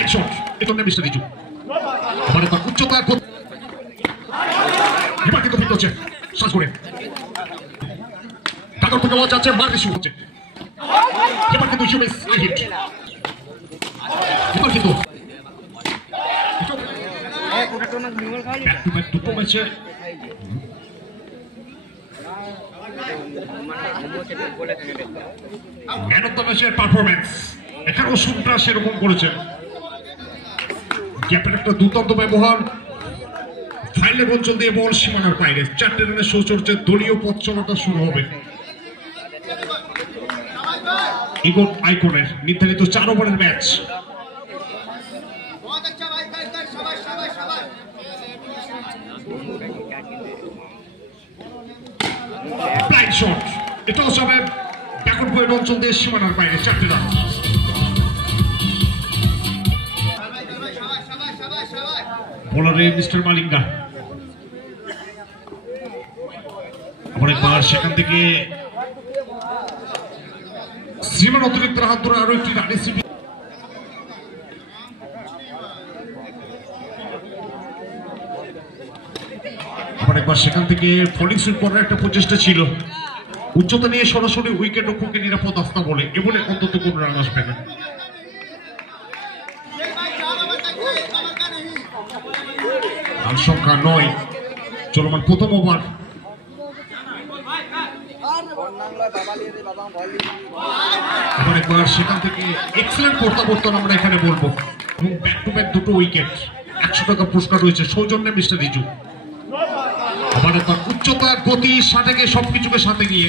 Blind shot এটা মিস্টার রিজু মানে তার উচ্চতা এবার কিন্তু ফিট হচ্ছে শ্বাস করে টাকার থেকে ওয়াচ আছে মার রিজু হচ্ছে এবার কিন্তু হিউমেস হিট এবার কিন্তু দুটো ম্যাচে ম্যান অফ দ্য ম্যাচের পারফরমেন্স এখানেও শুটটা সেরকম করেছেন ক্যাপ্টেন একটা দুর্দান্ত ব্যবহার ফাইনাল অঞ্চল দিয়ে বল সীমানার বাইরে 4 রানের সৌচর্যের দলীয় পথ চলাটা শুরু হবে ইগোর আইকনের নির্ধারিত 4 ওভারের ম্যাচ ব্লাইন্ড শট এটাও সবে ব্যাকওয়ার্ড বয়ের অঞ্চল দিয়ে সীমানার বাইরে 4 রান বোলারে মিস্টার মালিঙ্গা আবার সেখান থেকে সীমার অতিরিক্ত হাত ধরে আরো একটি রান রিসিভ আবার একবার সেখান থেকে ফলিং সুইপ করার একটা প্রচেষ্টা ছিল উচ্চতা নিয়ে সরাসরি উইকেট রক্ষককে নিরাপদ আস্থা বলে এ বলে অন্তত কোন রান আসবে না রান সংখ্যা 9 চলমান প্রথম ওভার আবার একবার সেখান থেকে এক্সেলেন্ট প্রত্যাবর্তন আমরা এখানে বলবো এবং ব্যাক টু ব্যাক দুটো উইকেট 100 টাকা পুরস্কার রয়েছে সৌজন্যে মিস্টার রিজু আবার একবার উচ্চতা গতি সাথে গিয়ে সবকিছুকে সাথে গিয়ে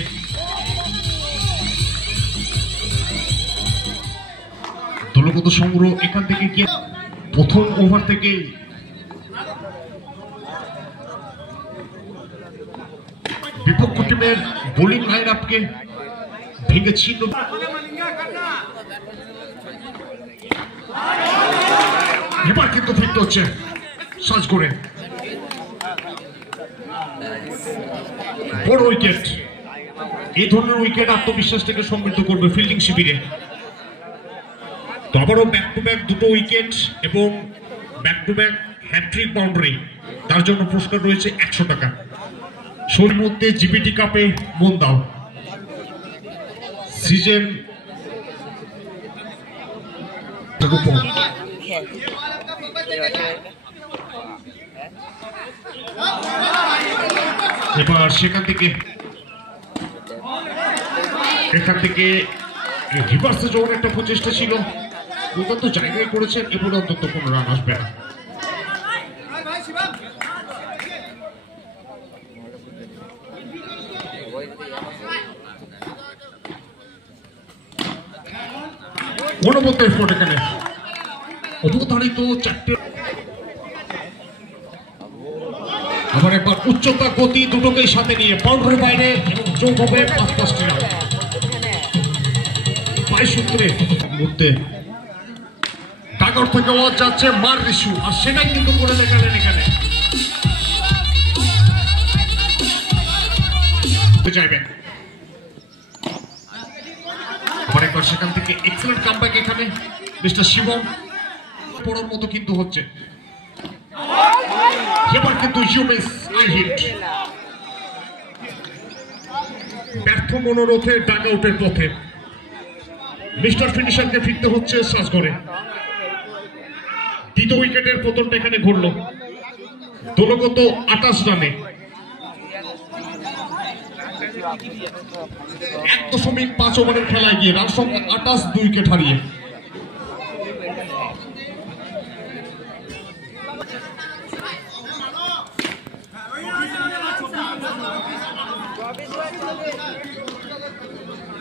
দলগত সংগ্রহ এখান থেকে গিয়ে প্রথম ওভার থেকে বিপক্ষ টিমের বোলিং লাইন আপকে ভেঙে ছিল এবার কিন্তু ফিট হচ্ছে সাজ করে বড় উইকেট এই ধরনের উইকেট আত্মবিশ্বাস থেকে সমৃদ্ধ করবে ফিল্ডিং শিবিরে তো আবারও ব্যাক টু ব্যাক দুটো উইকেট এবং back to back hat trick boundary তার জন্য পুরস্কার রয়েছে 100 টাকা শোর মধ্যে জিপিটি কাপে মন দাও সিজন এবার সেখান থেকে রিভার্সে যাওয়ার একটা প্রচেষ্টা ছিল দুর্দান্ত জায়গায় করেছেন এবং অন্তত কোনো রান আসবে না অনবদ্য এফোর্ট এখানে অবধারিত 4টে আবার একবার উচ্চতা গতি দুটোকেই সাথে নিয়ে বাউন্ডারির বাইরে এবং চৌকবে 5-5টি রান পায় সূত্রে মধ্যে ডাগর থেকে ওয়াচ যাচ্ছে মার রিশু আর সেটাই কিন্তু করে দেখালেন এখানে চাইবেন আবার একবার সেখান থেকে এক্সেলেন্ট কামব্যাক এখানে মিস্টার শিবম পড়ার মতো কিন্তু হচ্ছে এবার কিন্তু হিউমেস হিট ব্যর্থ মনোরথে ডাগ আউটের পথে মিস্টার ফিনিশারকে ফিরতে হচ্ছে সাজ করে দ্বিতীয় উইকেটের পতনটা এখানে ঘটল দলগত 28 রানে 1.5 ওভারের খেলায় গিয়ে রান সংখ্যা 28 2 উইকেট হারিয়ে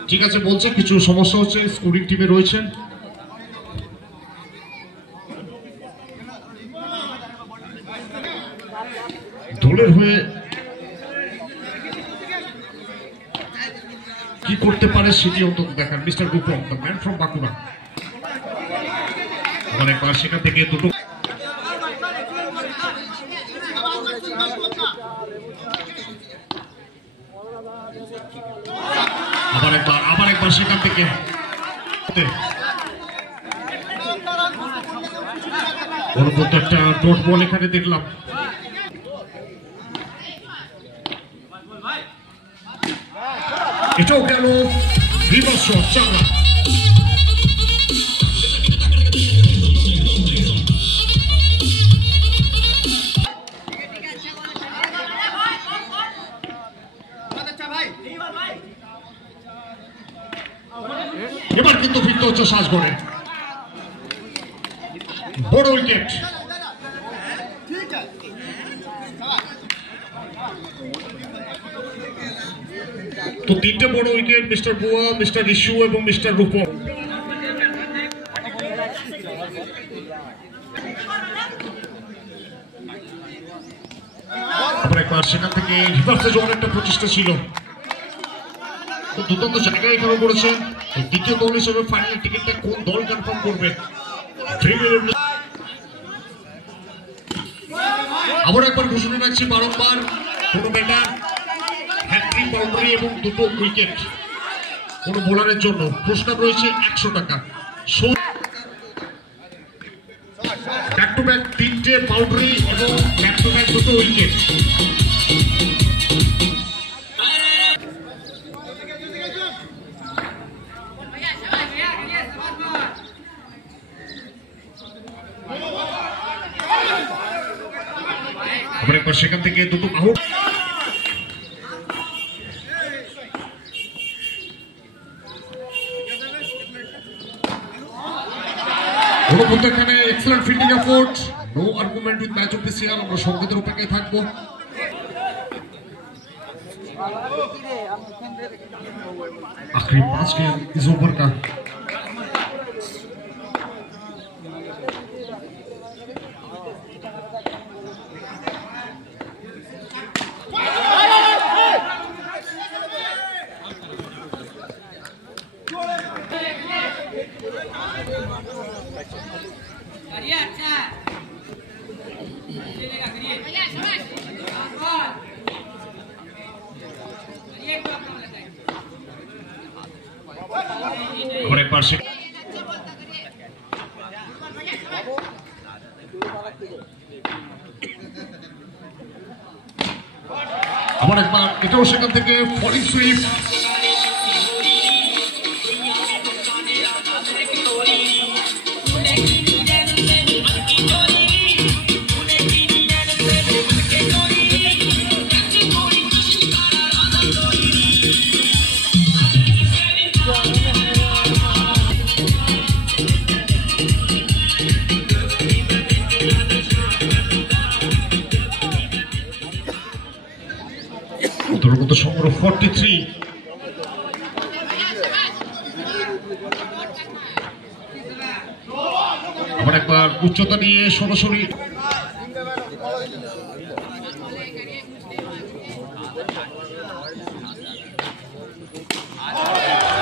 ঠিক আছে বলছে কিছু সমস্যা হচ্ছে স্কোরিং টিমে রয়েছেন দলের হয়ে কি করতে পারে সেটি অন্তত দেখান মিস্টার Rupam the man from Bankura অনেকবার সেখান থেকে দুটো আবার একবার সেখান থেকে অনুপত একটা ডট বল এখানে দেখলাম। এটাও গেল রিভার্স শট, চাঙ্গা। এবার কিন্তু ফিরতে হচ্ছে সাজগড়ে, বড় উইকেট। তো তিনটে বড় উইকেট, মিস্টার বুয়া, মিস্টার ইস্যু এবং মিস্টার রূপম। একবার সেখান থেকে রিভার্সে যাওয়ার একটা প্রচেষ্টা ছিল। দুর্দান্ত জায়গায় এখানে করেছে। দ্বিতীয় দল হিসেবে ফাইনাল টিকিটটা কোন দল কনফার্ম করবে? আবার একবার ঘোষণা রাখছি বারংবার, কোন ব্যাটার হ্যাট্রিক বাউন্ডারি এবং দুটো উইকেট কোন বোলারের জন্য পুরস্কার রয়েছে 100 টাকা। ব্যাক টু ব্যাক তিনটে বাউন্ডারি এবং ব্যাক টু ব্যাক দুটো উইকেট। আবার একবার সেখান থেকে দুটো আউট। এখানে excellent fielding effort, no argument with match official. আমরা সংকেতের অপেক্ষায় থাকবো। आखिरी 5 गेम इस ओवर का। और एक बार से আবার একবার এটাও সেখান থেকে ফলিং সুইপ। দুর্গত সংগ্রহ 43। আবার একবার উচ্চতা নিয়ে সরাসরি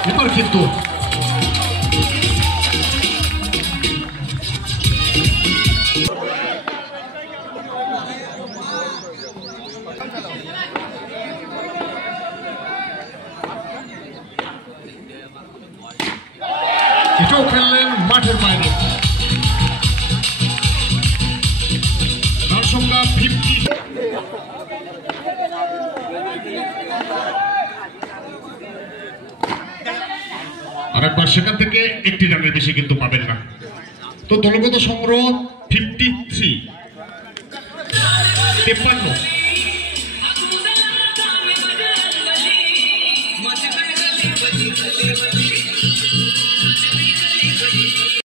এবার কিন্তু এটাও খেললেন মাঠের বাইরে। তার সংখ্যা 50। আরেকবার সেখান থেকে একটি রানের বেশি কিন্তু পাবেন না। তো দলগত সংগ্রহ 53।